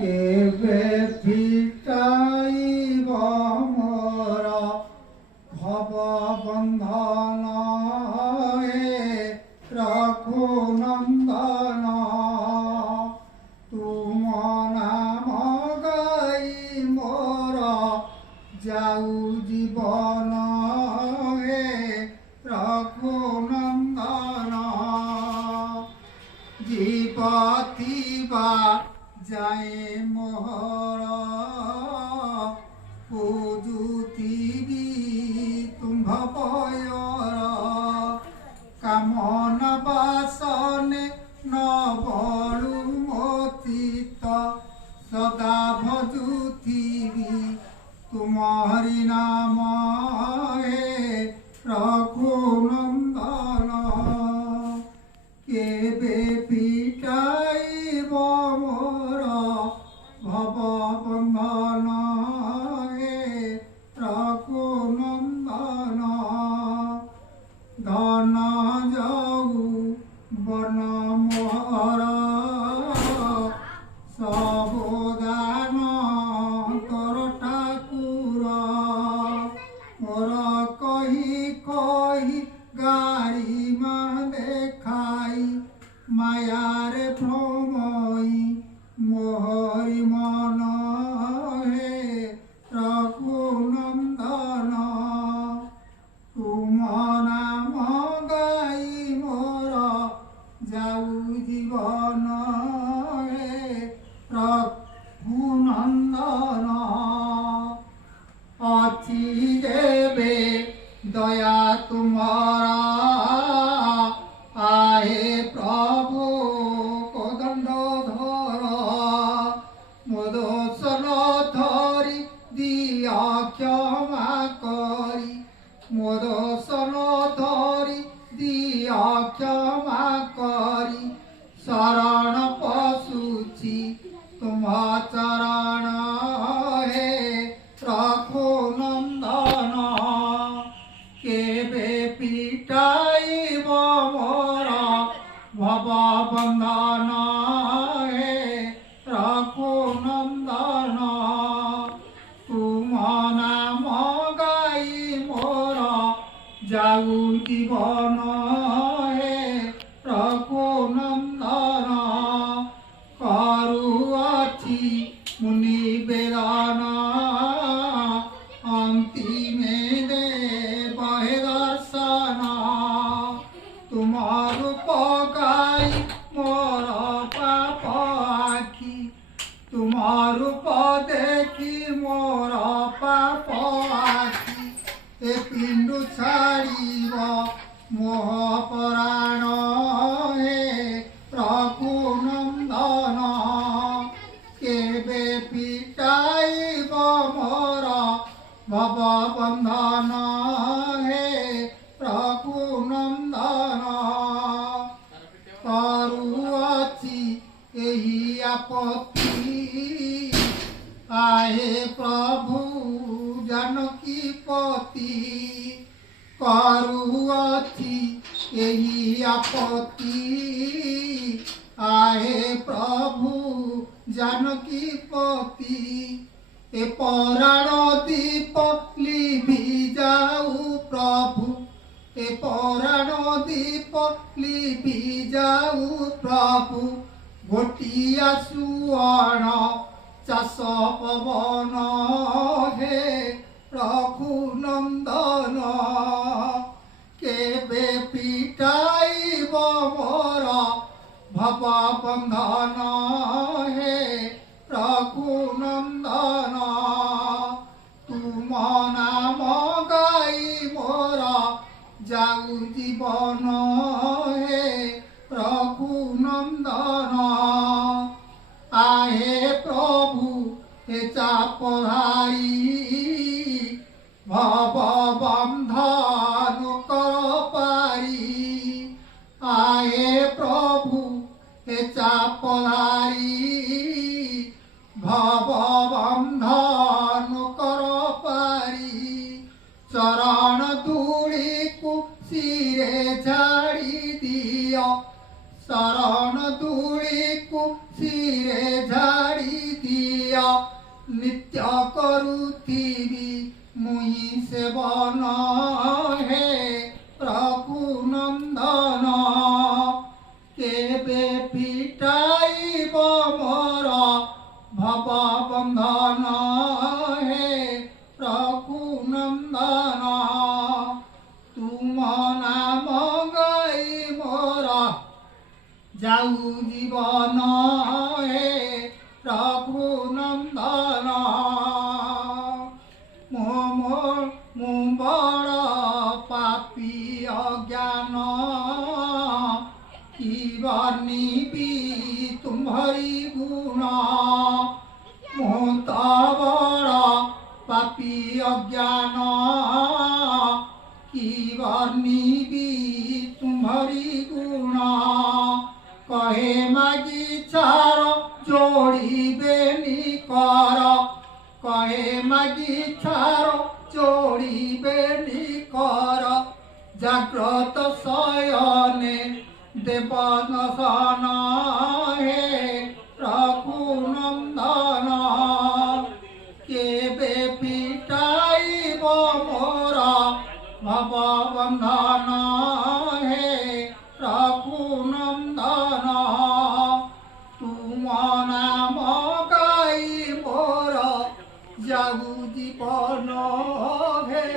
কেবে ফিটাইব মোর ভব বন্ধন হে রঘুনন্দন তুম নাম গাই মোর যাউ জীবন হে রঘুনন্দন জীবতিবা যায় মোহর পুজুতিবি তুম্ভ পয়র কামন বাসনে ন বড়ু মতিত সদা ভজুথিবি তুমরি নাম হে রঘুনন্দন কেবে পিটাইব মোর ভব বন্ধন হে রঘুনন্দন ধন যাউ বন মোহর সবদান তোর ঠাকুর মোর কহি কহি গারিমা দেখাই মায়ারে ভ্রমই মোহরি মন হে রঘুনন্দন তুম নাম গাই মোর যাউ জীবন হে রঘুনন্দন অচি দেবে দয়া তুমারা আহে প্রভু কোদণ্ড ধর মোদসন ধরি দিয়া ক্ষমা করি মোদসন ধরি দিয়া ক্ষমা করি শরণ পশুছি তুম চরণ হে রঘুনন্দন কেবে পিটাইব মোর ভব বন্ধন হে রঘুনন্দন তুম নাম গাই মোর যাউ জীবন হে রঘুনন্দন করুଅছি মুনি বেদন অন্তিমে দেবহে দর্শন তুমার গাই মোর পাপ আখি তুমার দেখি মোর পাপ আখি এ পিণ্ডু ছাড়িব মোহ পরাণ হে রঘুনন্দন কেবে পিটাইব মোর ভব বন্ধন হে রঘুনন্দন করুଅছি ଏହି আপত্তি আহে প্রভু জানকী পতি করুଅছি ଏହି আপত্তি আহে প্রভু জানকী পতি এ পরাণ দীপ লিভি যাউ প্রভু এ পরাণ দীপ লিভি যাউ প্রভু ঘটিয়া সুয়ণ চাষ পবন হে রঘুনন্দন কেবে পিটাইব মোর ভব বন্ধন হে রঘুনন্দন তুম নাম গাই মোর যাউ জীবন হে রঘুনন্দন আহে প্রভু হে চাপহাই ভব বন্ধন কর পারি আহে প্রভু হে চাপহাই ভব বন্ধন কর পারি চরণ ধূলিকু শিরে ঝাড়ি দিও শরণ ধূলিকু শিরে ঝাড়ি দিও नित्य करुथिबि मुई सेवन हे रघुनंदन केबे फिटाइब मोर भव बंधन हे रघुनंदन तुम नाम गाई मोर जाऊ जीवन हे रघुनंदन मो बड़ पापी अज्ञान बनिबी तुम्हारी गुण मो बड़ पापी अज्ञान बनिबी तुम्हारी गुण कहे मागी चार जोड़ीबे निकर कहे मागी चार जोड़ीबे निकर जाग्रत शयने देवनसन हे रघुनंदन केबे फिटाइब मोर भव बंधन हे रघुनंदन तुम नाम गाई मोर जाऊ जीवन हे